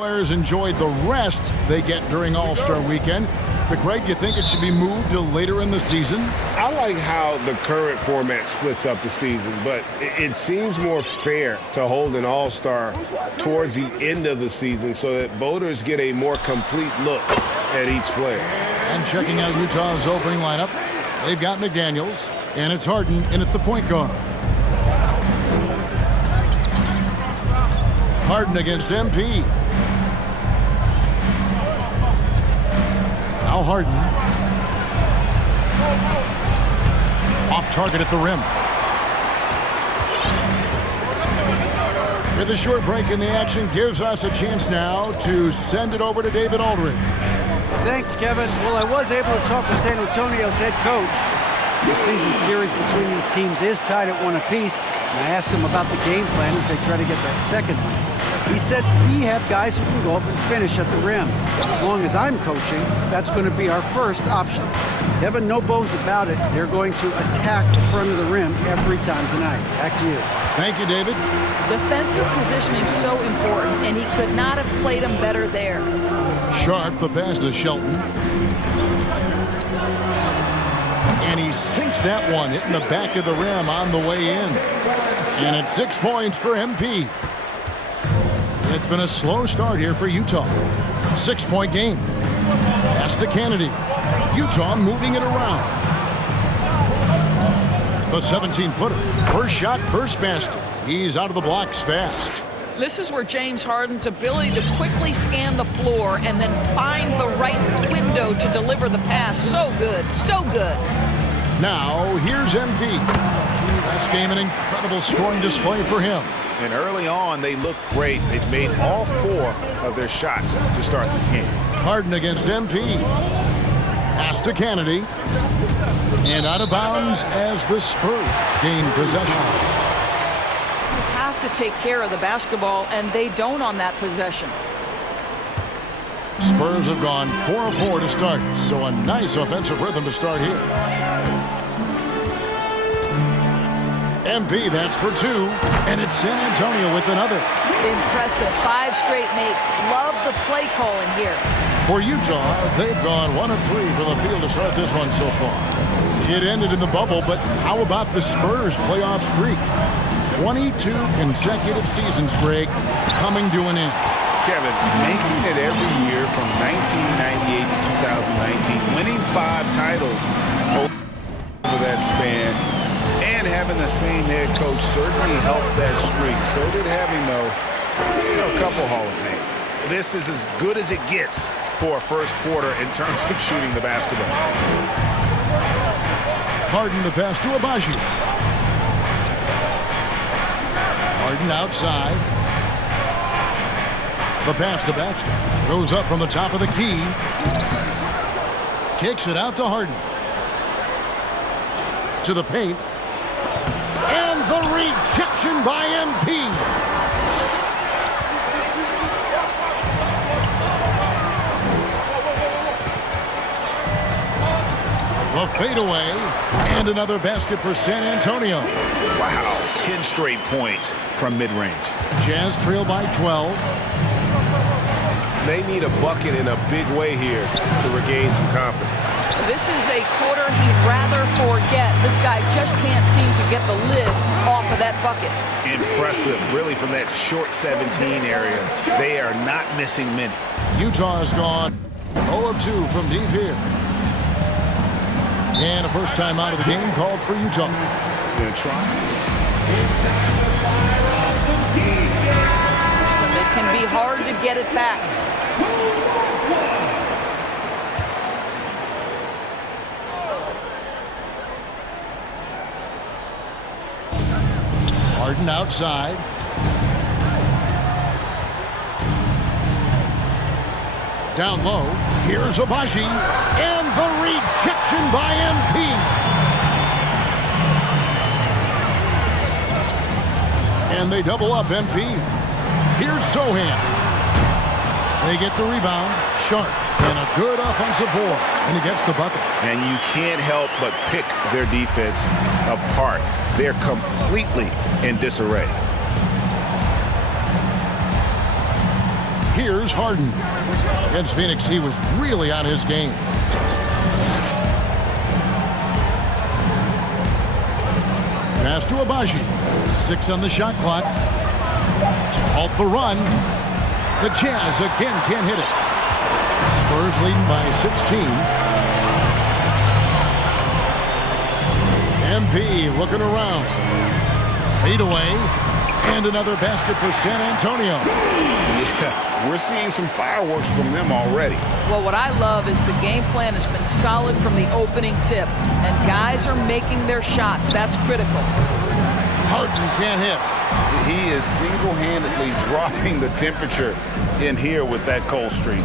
Players enjoyed the rest they get during All-Star Weekend. But, Greg, you think it should be moved to later in the season? I like how the current format splits up the season, but it seems more fair to hold an All-Star towards the end of the season so that voters get a more complete look at each player. And checking out Utah's opening lineup, they've got McDaniels, and it's Harden in at the point guard. Harden against MP. Now Harden. Off target at the rim. With a short break in the action gives us a chance now to send it over to David Aldridge. Thanks, Kevin. Well, I was able to talk with San Antonio's head coach. The season series between these teams is tied at 1 apiece, and I asked him about the game plan as they try to get that second win. He said, we have guys who can go up and finish at the rim. As long as I'm coaching, that's going to be our first option. Kevin, no bones about it. They're going to attack the front of the rim every time tonight. Back to you. Thank you, David. Defensive positioning is so important, and he could not have played him better there. Sharp, the pass to Shelton. And he sinks that one, hitting the back of the rim on the way in. And it's 6 points for MP. It's been a slow start here for Utah. 6-point game. Pass to Kennedy. Utah moving it around. The 17-footer. First shot, first basket. He's out of the blocks fast. This is where James Harden's ability to quickly scan the floor and then find the right window to deliver the pass. So good, so good. Now, here's MP. Last game, an incredible scoring display for him. And early on, they look great. They've made all 4 of their shots to start this game. Harden against MP. Pass to Kennedy. And out of bounds as the Spurs gain possession. You have to take care of the basketball, and they don't on that possession. Spurs have gone 4 of 4 to start, so a nice offensive rhythm to start here. MP, that's for 2, and it's San Antonio with another. Impressive. 5 straight makes. Love the play calling here. For Utah, they've gone 1 of 3 from the field to start this one so far. It ended in the bubble, but how about the Spurs playoff streak? 22 consecutive seasons, Greg, coming to an end. Kevin, making it every year from 1998 to 2019, winning 5 titles over that span, and having the same head coach certainly helped that streak. So did having, though, a couple Hall of Fame. This is as good as it gets for a first quarter in terms of shooting the basketball. Harden the pass to Abaji. Harden outside. The pass to Baxter. Goes up from the top of the key. Kicks it out to Harden. To the paint. And the rejection by MP. The fadeaway. And another basket for San Antonio. Wow, 10 straight points from mid-range. Jazz trail by 12. They need a bucket in a big way here to regain some confidence. This is a quarter he'd rather forget. This guy just can't seem to get the lid off of that bucket. Impressive, really, from that short 17 area. They are not missing many. Utah has gone 0 of 2 from deep here. And a first time out of the game called for Utah. Gonna try. It can be hard to get it back. Harden outside. Down low. Here's Abaji. And the rejection by MP. And they double up MP. Here's Sohan. They get the rebound. Sharp. And a good offensive board. And he gets the bucket. And you can't help but pick their defense apart. They're completely in disarray. Here's Harden. Against Phoenix, he was really on his game. Pass to Agbaji. 6 on the shot clock. To halt the run. The Jazz again can't hit it. Spurs leading by 16. MP looking around. Fade away. And another basket for San Antonio. Yeah, we're seeing some fireworks from them already. Well, what I love is the game plan has been solid from the opening tip, and guys are making their shots. That's critical. Harden can't hit. He is single-handedly dropping the temperature in here with that cold streak.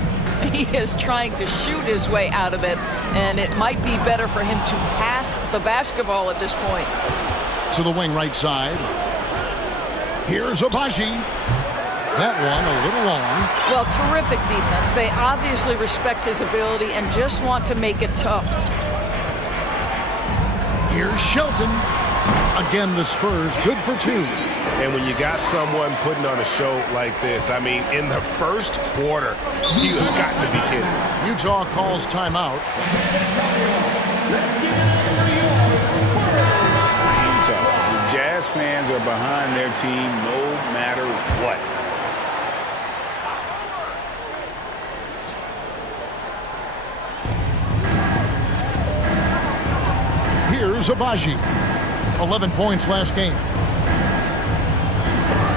He is trying to shoot his way out of it, and it might be better for him to pass the basketball at this point. To the wing right side. Here's Agbaji. That one a little long. Well, terrific defense. They obviously respect his ability and just want to make it tough. Here's Shelton. Again, the Spurs good for 2. And when you got someone putting on a show like this, I mean, in the first quarter, you have got to be kidding. Utah calls timeout. The Jazz fans are behind their team no matter what. Here's Agbaji. 11 points last game.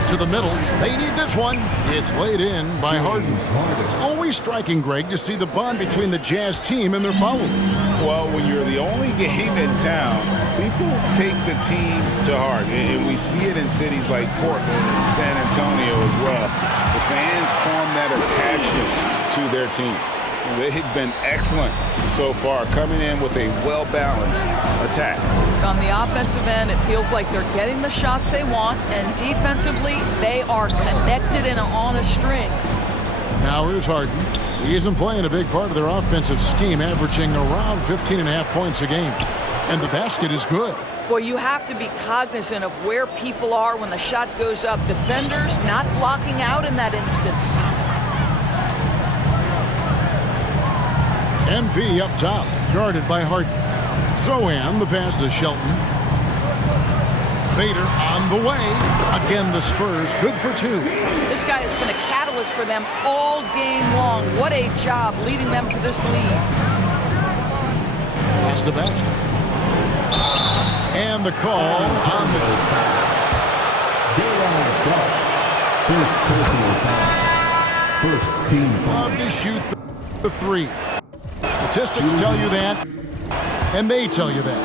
To the middle. They need this one. It's laid in by Harden. It's always striking, Greg, to see the bond between the Jazz team and their followers. Well, when you're the only game in town, people take the team to heart. And we see it in cities like Portland and San Antonio as well. The fans form that attachment to their team. They've been excellent so far, coming in with a well-balanced attack. On the offensive end, it feels like they're getting the shots they want, and defensively, they are connected and on a string. Now here's Harden. He isn't playing a big part of their offensive scheme, averaging around 15.5 points a game. And the basket is good. Boy, you have to be cognizant of where people are when the shot goes up. Defenders not blocking out in that instance. MP up top, guarded by Harden. Zohan, the pass to Shelton. Fader on the way. Again, the Spurs good for 2. This guy has been a catalyst for them all game long. What a job leading them to this lead. Pass to basket. And the call on the first team to shoot the 3. Statistics tell you that, and they tell you that.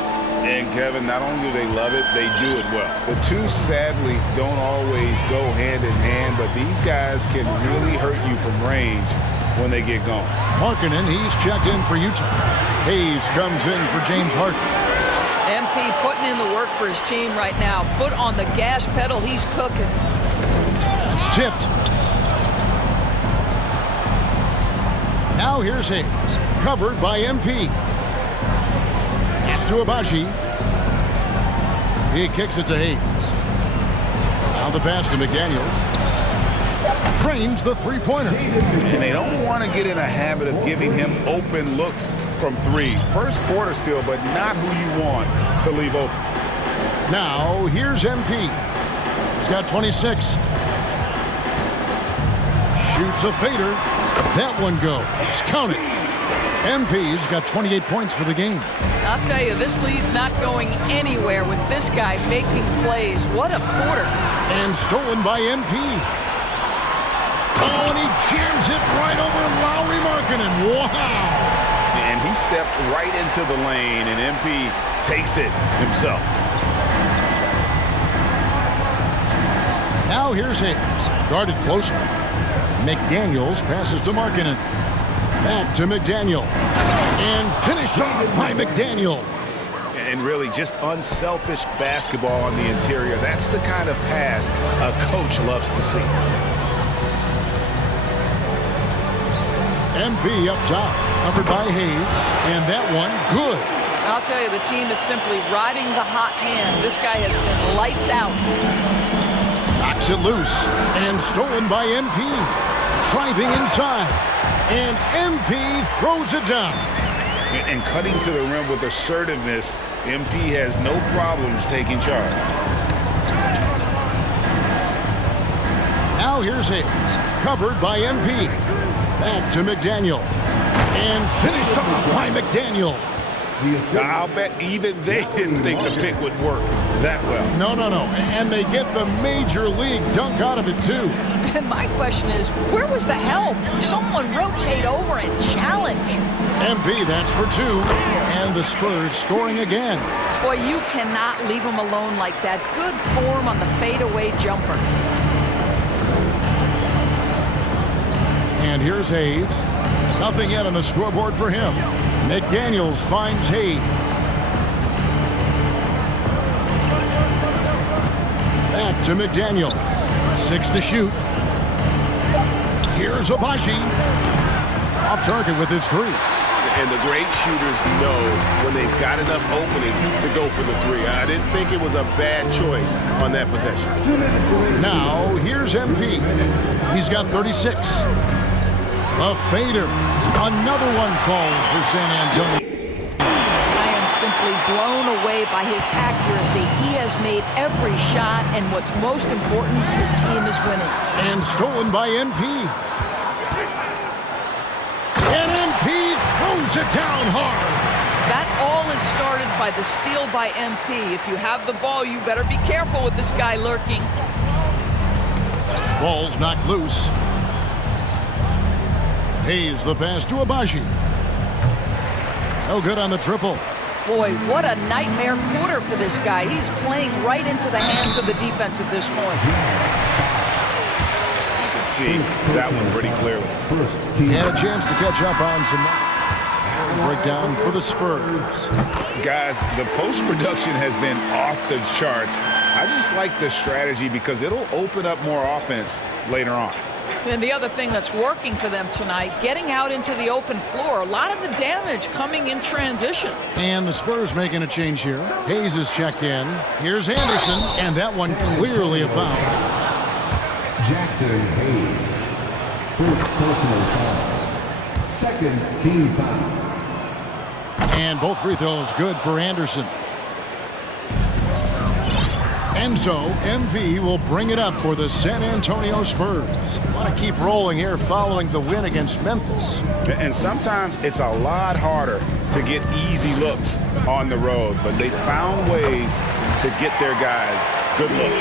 And, Kevin, not only do they love it, they do it well. The two, sadly, don't always go hand in hand, but these guys can really hurt you from range when they get going. Markkanen, he's checked in for Utah. Hayes comes in for James Harden. MP putting in the work for his team right now. Foot on the gas pedal, he's cooking. It's tipped. Now here's Hayes, covered by MP. It's to Agbaji. He kicks it to Hayes. Now the pass to McDaniels. Trains the three-pointer. And they don't want to get in a habit of giving him open looks from 3. First quarter still, but not who you want to leave open. Now here's MP. He's got 26. Shoots a fader. That one goes. Count it. MP's got 28 points for the game. I'll tell you, this lead's not going anywhere with this guy making plays. What a quarter. And stolen by MP. Oh, and he jams it right over Lauri Markkanen. Wow. And he stepped right into the lane, and MP takes it himself. Now here's Hayes. Guarded closer. McDaniels passes to Markkanen. Back to McDaniel. And finished off by McDaniel. And really just unselfish basketball on the interior. That's the kind of pass a coach loves to see. MP up top, covered by Hayes. And that one, good. I'll tell you, the team is simply riding the hot hand. This guy has been lights out. Knocks it loose. And stolen by MP. driving inside. And MP throws it down. And cutting to the rim with assertiveness, MP has no problems taking charge. Now here's Hayes, covered by MP. Back to McDaniel. And finished off by McDaniel. I'll bet even they didn't think the pick would work that well. No. And they get the major league dunk out of it, too. And my question is, where was the help? Someone rotate over and challenge. MP, that's for 2. And the Spurs scoring again. Boy, you cannot leave him alone like that. Good form on the fadeaway jumper. And here's Hayes. Nothing yet on the scoreboard for him. McDaniels finds Hayes. Back to McDaniel. 6 to shoot. Here's Agbaji. Off target with his 3. And the great shooters know when they've got enough opening to go for the 3. I didn't think it was a bad choice on that possession. Now, here's MP. He's got 36. A fader. Another one falls for San Antonio. I am simply blown away by his accuracy. He has made every shot, and what's most important, his team is winning. And stolen by MP. And MP throws it down hard. That all is started by the steal by MP. If you have the ball, you better be careful with this guy lurking. Ball's knocked loose. Hayes the pass to Agbaji. No good on the triple. Boy, what a nightmare quarter for this guy. He's playing right into the hands of the defense at this point. You can see that one pretty clearly. He had a chance to catch up on some breakdown for the Spurs. Guys, the post-production has been off the charts. I just like the strategy because it'll open up more offense later on. And the other thing that's working for them tonight, getting out into the open floor. A lot of the damage coming in transition. And the Spurs making a change here. Hayes is checked in. Here's Anderson, and that one clearly a foul. Jackson Hayes, 4th personal foul, 2nd team foul. And both free throws good for Anderson. And so, MP will bring it up for the San Antonio Spurs. Want to keep rolling here following the win against Memphis. And sometimes it's a lot harder to get easy looks on the road, but they found ways to get their guys good looks.